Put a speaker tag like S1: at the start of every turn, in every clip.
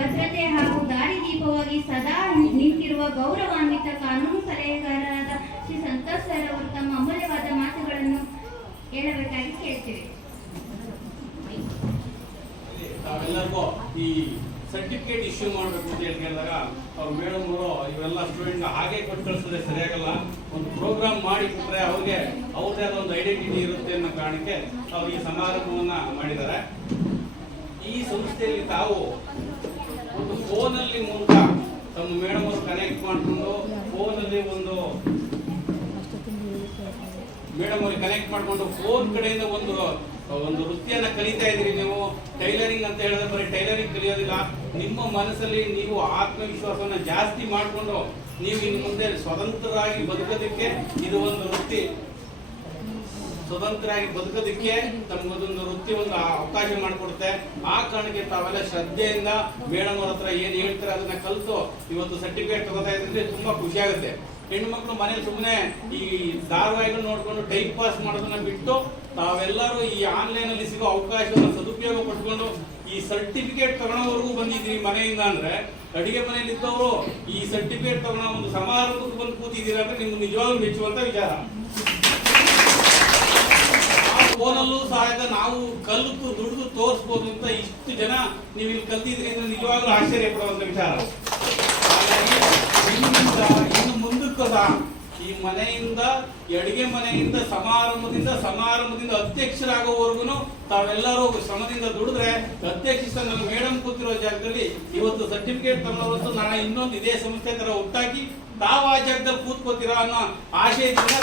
S1: ಭದ್ರತೆ ಹಾಗೂ ದಾರಿದೀಪವಾಗಿ ಸದಾ ನಿಂತಿರುವ ಗೌರವಾನ್ವಿತ ಕಾನೂನು ಸಲಹೆಗಾರರಾದ ಶ್ರೀ ಸಂತೋಷ್ ಸರ್ ಅವರು ತಮ್ಮ ಅಮೂಲ್ಯವಾದ ಮಾತುಗಳನ್ನು ಹೇಳಬೇಕಾಗಿ ಕೇಳ್ತೇವೆ.
S2: ಈ ಸರ್ಟಿಫಿಕೇಟ್ ಇಶ್ಯೂ ಮಾಡಬೇಕು ಅಂತ ಹೇಳಿ ಕೇಳಿದಾಗ, ಅವ್ರು ಮೇಡಮ್ ಅವರು ಇವೆಲ್ಲ ಸ್ಟೂಡೆಂಟ್ ಹಾಗೆ ಕೊಟ್ಟು ಕಳಿಸಿದ್ರೆ ಸರಿಯಾಗಲ್ಲ. ಒಂದು ಪ್ರೋಗ್ರಾಮ್ ಮಾಡಿ ಕೊಟ್ಟರೆ ಅವ್ರಿಗೆ ಅವ್ರದೇ ಆದ ಒಂದು ಐಡೆಂಟಿಟಿ ಇರುತ್ತೆ ಅನ್ನೋ ಕಾರಣಕ್ಕೆ ಅವ್ರು ಈ ಸಮಾರಂಭವನ್ನ ಮಾಡಿದ್ದಾರೆ. ಈ ಸಂಸ್ಥೆಯಲ್ಲಿ ತಾವು ಫೋನಲ್ಲಿ ಮೂಲಕ ತಮ್ಮ ಮೇಡಮ್ ಅವರು ಕನೆಕ್ಟ್ ಮಾಡಿಕೊಂಡು ಫೋನಲ್ಲಿ ಒಂದು ಮೇಡಮ್ ಅವ್ರಿಗೆ ಕನೆಕ್ಟ್ ಮಾಡಿಕೊಂಡು ಫೋನ್ ಕಡೆಯಿಂದ ಒಂದು ಒಂದು ವೃತ್ತಿಯನ್ನ ಕಲಿತಾ ಇದ್ದೀರಿ ನೀವು. ಟೈಲರಿಂಗ್ ಅಂತ ಹೇಳಿದ್ರೆ ಬರೀ ಟೈಲರಿಂಗ್ ಕಲಿಯೋದಿಲ್ಲ. ನಿಮ್ಮ ಮನಸ್ಸಲ್ಲಿ ನೀವು ಆತ್ಮವಿಶ್ವಾಸವನ್ನ ಜಾಸ್ತಿ ಮಾಡಿಕೊಂಡು ನೀವು ಇನ್ನು ಮುಂದೆ ಸ್ವತಂತ್ರರಾಗಿ ಬದುಕೋದಕ್ಕೆ ಇದು ಒಂದು ವೃತ್ತಿ. ಸ್ವತಂತ್ರರಾಗಿ ಬದುಕೋದಕ್ಕೆ ತಮಗೊಂದೊಂದು ವೃತ್ತಿ ಒಂದು ಅವಕಾಶ ಮಾಡಿಕೊಡುತ್ತೆ. ಆ ಕಾರಣಕ್ಕೆ ತಾವೆಲ್ಲ ಶ್ರದ್ಧೆಯಿಂದ ಮೇಡಮ್ ಹತ್ರ ಏನು ಹೇಳ್ತಾರೆ ಅದನ್ನ ಕಲಿತು ಇವತ್ತು ಸರ್ಟಿಫಿಕೇಟ್ ತಗೋತಾ ಇದ್ರೆ ತುಂಬಾ ಖುಷಿ ಆಗುತ್ತೆ. ಹೆಣ್ಣು ಮಕ್ಕಳು ಮನೇಲಿ ಸುಮ್ಮನೆ ಈ ಧಾರಾವಾಹಿಗಳು ನೋಡ್ಕೊಂಡು ಟೈಮ್ ಪಾಸ್ ಮಾಡೋದನ್ನ ಬಿಟ್ಟು ತಾವೆಲ್ಲರೂ ಈ ಆನ್ಲೈನ್ ಅಲ್ಲಿ ಸಿಗೋ ಅವಕಾಶವನ್ನು ಸದುಪಯೋಗ ಪಡ್ಕೊಂಡು ಈ ಸರ್ಟಿಫಿಕೇಟ್ ತಗೊಳ್ಳೋವರೆಗೂ ಬಂದಿದ್ದೀರಿ ಮನೆಯಿಂದ ಅಂದ್ರೆ ಅಡಿಗೆ ಮನೆಯಲ್ಲಿ ಇದ್ದವರು ಈ ಸರ್ಟಿಫಿಕೇಟ್ ತಗೊಳ್ಳೋ ಒಂದು ಸಮಾರಂಭಕ್ಕೆ ಬಂದು ಕೂತಿದ್ದೀರಾ ಅಂದ್ರೆ ನಿಮ್ಗೆ ನಿಜವಾಗ್ಲೂ ಮೆಚ್ಚುವಂತ ವಿಚಾರ. ಫೋನಲ್ಲೂ ಸಹಾಯದ ನಾವು ಕಲಿತು ದುಡಿದು ತೋರಿಸ್ಬೋದು ಅಂತ ಇಷ್ಟು ಜನ ನೀವು ಇಲ್ಲಿ ಕಲ್ತಿದ್ರಿ ಅಂದ್ರೆ ನಿಜವಾಗ್ಲೂ ಆಶ್ಚರ್ಯ ಪಡುವಂತ ವಿಚಾರ. ಇನ್ಮಿಂದ ಇನ್ನು ಮುಂದಕ್ಕೆ ಈ ಮನೆಯಿಂದ, ಎಡಗೆ ಮನೆಯಿಂದ, ಸಮಾರಂಭದಿಂದ ಸಮಾರಂಭದಿಂದ ಅಧ್ಯಕ್ಷರಾಗುವವರೆಗೂ ತಾವೆಲ್ಲರೂ ಶ್ರಮದಿಂದ ದುಡಿದ್ರೆ ಅಧ್ಯಕ್ಷ ನನ್ನ ಮೇಡಮ್ ಕೂತಿರೋ ಜಾಗದಲ್ಲಿ ಇವತ್ತು ಸರ್ಟಿಫಿಕೇಟ್ ತಂದವರು ನಾನು ಇನ್ನೊಂದು ಇದೇ ಸಂಸ್ಥೆ ತರ ಒಟ್ಟಾಗಿ ತಾವು ಆ ಜಾಗದಲ್ಲಿ ಕೂತ್ಕೋತೀರಾ ಅನ್ನೋ ಆಶಯದಿಂದ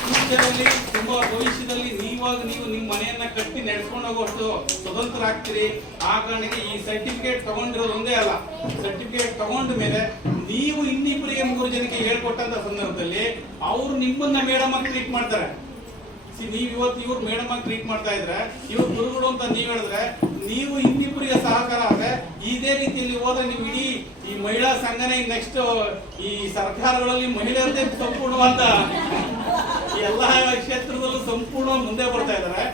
S2: ಫ್ಯೂಚರಲ್ಲಿ ತುಂಬಾ ಭವಿಷ್ಯದಲ್ಲಿ ನೀವಾಗ ನೀವು ನಿಮ್ಮ ಮನೆಯನ್ನ ಕಟ್ಟಿ ನಡೆಸ್ಕೊಂಡು ಹೋಗುವಷ್ಟು ಸ್ವತಂತ್ರ ಆಗ್ತೀರಿ ಆ ಕಾರಣಕ್ಕೆ ಈ ಸರ್ಟಿಫಿಕೇಟ್ ತಗೊಂಡಿರೋದು ಒಂದೇ ಅಲ್ಲ. ಸರ್ಟಿಫಿಕೇಟ್ ತಗೊಂಡ ಮೇಲೆ ನೀವು ಇನ್ನಿಬ್ಬರಿಗೆ ಮೂರು ಜನಕ್ಕೆ ಹೇಳ್ಕೊಟ್ಟಂತ ಸಂದರ್ಭದಲ್ಲಿ ಅವ್ರು ನಿಮ್ಮನ್ನ ಮೇಡಮ್ ಆಗಿ ಟ್ರೀಟ್ ಮಾಡ್ತಾರೆ. ನೀವು ಇವತ್ತು ಇವ್ರು ಮೇಡಮ್ ಆಗಿ ಟ್ರೀಟ್ ಮಾಡ್ತಾ ಇದ್ರೆ, ಇವ್ರು ಗುರುಗಳು ಅಂತ ನೀವ್ ಹೇಳಿದ್ರೆ, ನೀವು ಇನ್ನಿಬ್ಬರಿಗೆ ಸಹಕಾರ ಆದ್ರೆ ಇದೇ ರೀತಿಯಲ್ಲಿ ಹೋದ್ರೆ ನೀವು ಇಡೀ ಈ ಮಹಿಳಾ ಸಂಘನೆ ನೆಕ್ಸ್ಟ್ ಈ ಸರ್ಕಾರಗಳಲ್ಲಿ ಮಹಿಳೆಯರದೇ ಸಂಪೂರ್ಣವಾದ ಎಲ್ಲ ಕ್ಷೇತ್ರದಲ್ಲೂ ಸಂಪೂರ್ಣ ಮುಂದೆ ಬರ್ತಾ ಇದ್ದಾರೆ.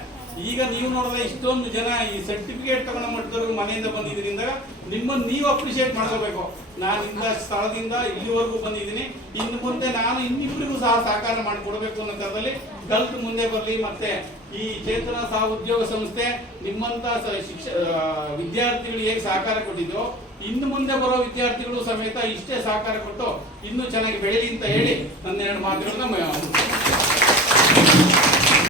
S2: ಈಗ ನೀವು ನೋಡಿದ್ರೆ ಇಷ್ಟೊಂದು ಜನ ಈ ಸರ್ಟಿಫಿಕೇಟ್ ತಗೊಂಡ ಮಟ್ಟದವರೆಗೂ ಮನೆಯಿಂದ ಬಂದಿದ್ರಿಂದ ನಿಮ್ಮನ್ನು ನೀವು ಅಪ್ರಿಶಿಯೇಟ್ ಮಾಡ್ಕೋಬೇಕು. ನಾನು ಇಂಥ ಸ್ಥಳದಿಂದ ಇಲ್ಲಿವರೆಗೂ ಬಂದಿದ್ದೀನಿ. ಇನ್ನು ಮುಂದೆ ನಾನು ಇನ್ನಿಬ್ಬರಿಗೂ ಸಹ ಸಹಕಾರ ಮಾಡಿಕೊಡ್ಬೇಕು ಅನ್ನೋ ಥರದಲ್ಲಿ ಮುಂದೆ ಬರಲಿ ಮತ್ತೆ ಈ ಚೇತನ ಸಹ ಉದ್ಯೋಗ ಸಂಸ್ಥೆ ನಿಮ್ಮಂತ ಶಿಕ್ಷ ವಿದ್ಯಾರ್ಥಿಗಳು ಹೇಗೆ ಸಹಕಾರ ಕೊಟ್ಟಿದ್ದು, ಇನ್ನು ಮುಂದೆ ಬರೋ ವಿದ್ಯಾರ್ಥಿಗಳು ಸಮೇತ ಇಷ್ಟೇ ಸಹಕಾರ ಕೊಟ್ಟು ಇನ್ನೂ ಚೆನ್ನಾಗಿ ಬೆಳೀಲಿ ಅಂತ ಹೇಳಿ ನನ್ನ ಎರಡು ಮಾತುಗಳನ್ನ you.